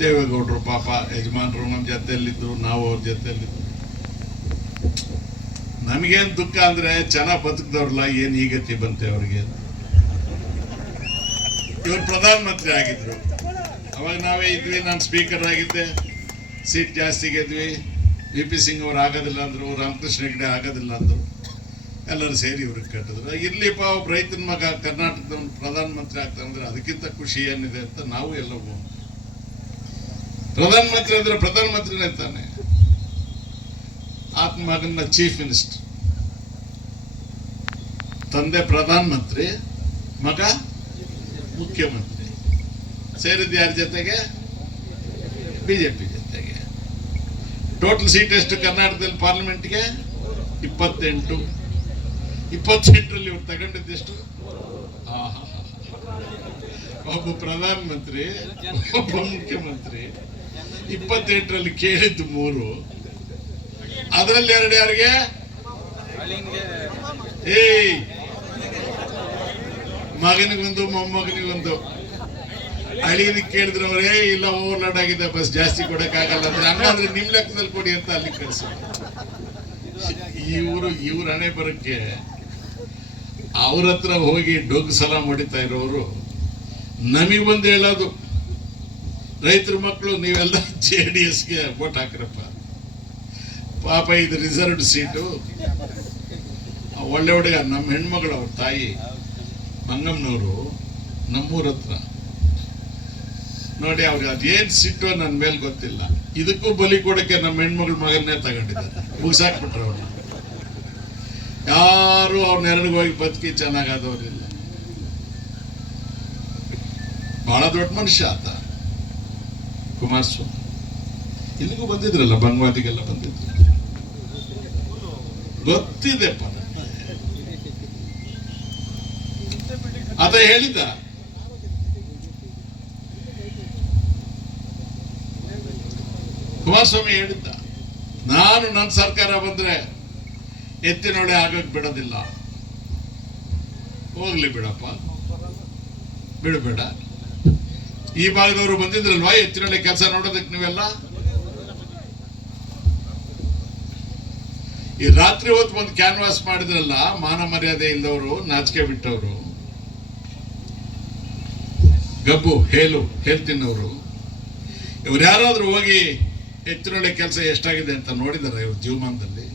ದೇವೇಗೌಡರು ಪಾಪ ಯಜಮಾನರು ನಮ್ಮ ಜೊತೆಯಲ್ಲಿದ್ದರು, ನಾವು ಅವ್ರ ಜೊತೆಯಲ್ಲಿದ್ದರು. ನಮಗೇನು ದುಃಖ ಅಂದ್ರೆ ಚೆನ್ನಾಗಿ ಬದುಕಿದವ್ರಲ್ಲ, ಏನು ಈ ಗತಿ ಬಂತೆ ಅವ್ರಿಗೆ. ಇವರು ಪ್ರಧಾನಮಂತ್ರಿ ಆಗಿದ್ರು, ಅವಾಗ ನಾವೇ ಇದ್ವಿ. ನಾನು ಸ್ಪೀಕರ್ ಆಗಿದ್ದೆ, ಸೀಟ್ ಜಾಸ್ತಿ ಗೆದ್ವಿ. VP ಸಿಂಗ್ ಅವ್ರು ಆಗೋದಿಲ್ಲ ಅಂದರು, ರಾಮಕೃಷ್ಣ ಹೆಗಡೆ ಆಗೋದಿಲ್ಲ ಅಂದರು. ಎಲ್ಲರೂ ಸೇರಿ ಇವ್ರಿಗೆ ಕಟ್ಟಿದ್ರು. ಇರ್ಲಿಪ್ಪ, ಒಬ್ಬ ರೈತನ ಮಗ ಕರ್ನಾಟಕದವನು ಪ್ರಧಾನಮಂತ್ರಿ ಆಗ್ತಾನಂದ್ರೆ ಅದಕ್ಕಿಂತ ಖುಷಿ ಏನಿದೆ ಅಂತ ನಾವು ಎಲ್ಲವೂ. ಪ್ರಧಾನಮಂತ್ರಿ ಅಂದ್ರೆ ಪ್ರಧಾನಮಂತ್ರಿನೇ ತಾನೆ, ಆತ್ಮ ಮಗನ ಚೀಫ್ ಮಿನಿಸ್ಟರ್, ತಂದೆ ಪ್ರಧಾನಮಂತ್ರಿ, ಮಗ ಮುಖ್ಯಮಂತ್ರಿ. ಸೇರಿದ್ದು ಯಾರ ಜೊತೆಗೆ? ಬಿಜೆಪಿ ಜೊತೆಗೆ. ಟೋಟಲ್ ಸೀಟ್ ಎಷ್ಟು ಕರ್ನಾಟಕದಲ್ಲಿ ಪಾರ್ಲಿಮೆಂಟ್ಗೆ? 28. 28ರಲ್ಲಿ ಇವ್ರು ತಗೊಂಡಿದ್ದೆಷ್ಟು? ಒಬ್ಬ ಪ್ರಧಾನಮಂತ್ರಿ, ಒಬ್ಬ ಮುಖ್ಯಮಂತ್ರಿ. 28ರಲ್ಲಿ ಕೇಳಿದ್ದು 3, ಅದರಲ್ಲಿ 2 ಯಾರಿಗೆ? ಮಗನಿಗೊಂದು, ಮೊಮ್ಮಗನಿಗೊಂದು. ಅಳಿಯನಿಗೆ ಕೇಳಿದ್ರೆ ಅವರೇ ಇಲ್ಲ, ಓವರ್ಲೋಡ್ ಆಗಿದೆ, ಬಸ್ ಜಾಸ್ತಿ ಕೊಡಕ್ಕಾಗಲ್ಲ ಅಂದ್ರೆ, ಹಂಗಂದ್ರೆ ನಿಮ್ ಲೆಕ್ಕದಲ್ಲಿ ಕೊಡಿ ಅಂತ ಅಲ್ಲಿ ಕಳಿಸ. ಇವ್ರ ಹಣೆ ಬರಕ್ಕೆ ಅವ್ರ ಹತ್ರ ಹೋಗಿ ಡೊಗ್ ಸಲಾಮ್ ಹೊಡಿತಾ ಇರೋರು ನಮಗ್ ಬಂದು ಹೇಳೋದು, ರೈತರ ಮಕ್ಕಳು ನೀವೆಲ್ಲ JDSಗೆ ವೋಟ್ ಹಾಕ್ರಪ್ಪ, ಪಾಪ ಇದು ರಿಸರ್ವ್ಡ್ ಸೀಟು. ಒಳ್ಳೆ ಹುಡುಗ, ನಮ್ಮ ಹೆಣ್ಮಗಳು, ಅವ್ರ ತಾಯಿ ಮಂಗಮ್ಮನವರು, ನಮ್ಮೂರ ಹತ್ರ ನೋಡಿ. ಅವ್ರಿಗೆ ಅದೇನ್ ಸಿಟ್ಟು ನನ್ನ ಮೇಲೆ ಗೊತ್ತಿಲ್ಲ, ಇದಕ್ಕೂ ಬಲಿ ಕೊಡಕ್ಕೆ ನಮ್ಮ ಹೆಣ್ಮಗಳ ಮಗನ್ನೇ ತಗೊಂಡಿದ್ದಾರೆ, ಮುಗಿಸಾಕ್ಬಿಟ್ರೆ ಅವ್ರನ್ನ. ಯಾರು ಅವ್ರನ್ನ ಎರಡಿಗೆ ಹೋಗಿ ಬದುಕಿ ಚೆನ್ನಾಗಾದವ್ರಿಲ್ಲ. ಬಹಳ ದೊಡ್ಡ ಮನುಷ್ಯ ಆತ ಕುಮಾರಸ್ವಾಮಿ. ಇಲ್ಲಿಗೂ ಬಂದಿದ್ರಲ್ಲ, ಬಂಗ್ವಾದಿಗೆಲ್ಲ ಬಂದಿದ್ರು, ಗೊತ್ತಿದೆಪ್ಪ. ಆತ ಹೇಳಿದ, ಕುಮಾರಸ್ವಾಮಿ ಹೇಳಿದ್ದ, ನಾನು ನನ್ನ ಸರ್ಕಾರ ಬಂದ್ರೆ ಎತ್ತಿನೊಳೆ ಆಗಕ್ ಬಿಡೋದಿಲ್ಲ. ಹೋಗ್ಲಿ ಬಿಡಪ್ಪ, ಬಿಡಬೇಡ. ಈ ಭಾಗದವರು ಬಂದಿದ್ರಲ್ವಾ ಎತ್ತಿನೊಳೆ ಕೆಲಸ ನೋಡೋದಕ್ಕೆ ನೀವೆಲ್ಲ. ಈ ರಾತ್ರಿ ಹೊತ್ತು ಬಂದು ಕ್ಯಾನ್ವಾಸ್ ಮಾಡಿದ್ರಲ್ಲ, ಮಾನ ಮರ್ಯಾದೆ ಇಲ್ಲದವರು, ನಾಚಿಕೆ ಬಿಟ್ಟವರು, ಗಬ್ಬು ಹೇಳ್ತಿನ್ನವರು. ಇವ್ರು ಯಾರಾದ್ರೂ ಹೋಗಿ ಎತ್ತಿನೊಳೆ ಕೆಲಸ ಎಷ್ಟಾಗಿದೆ ಅಂತ ನೋಡಿದಾರೆ ಇವ್ರ ಜೀವಮಾನದಲ್ಲಿ?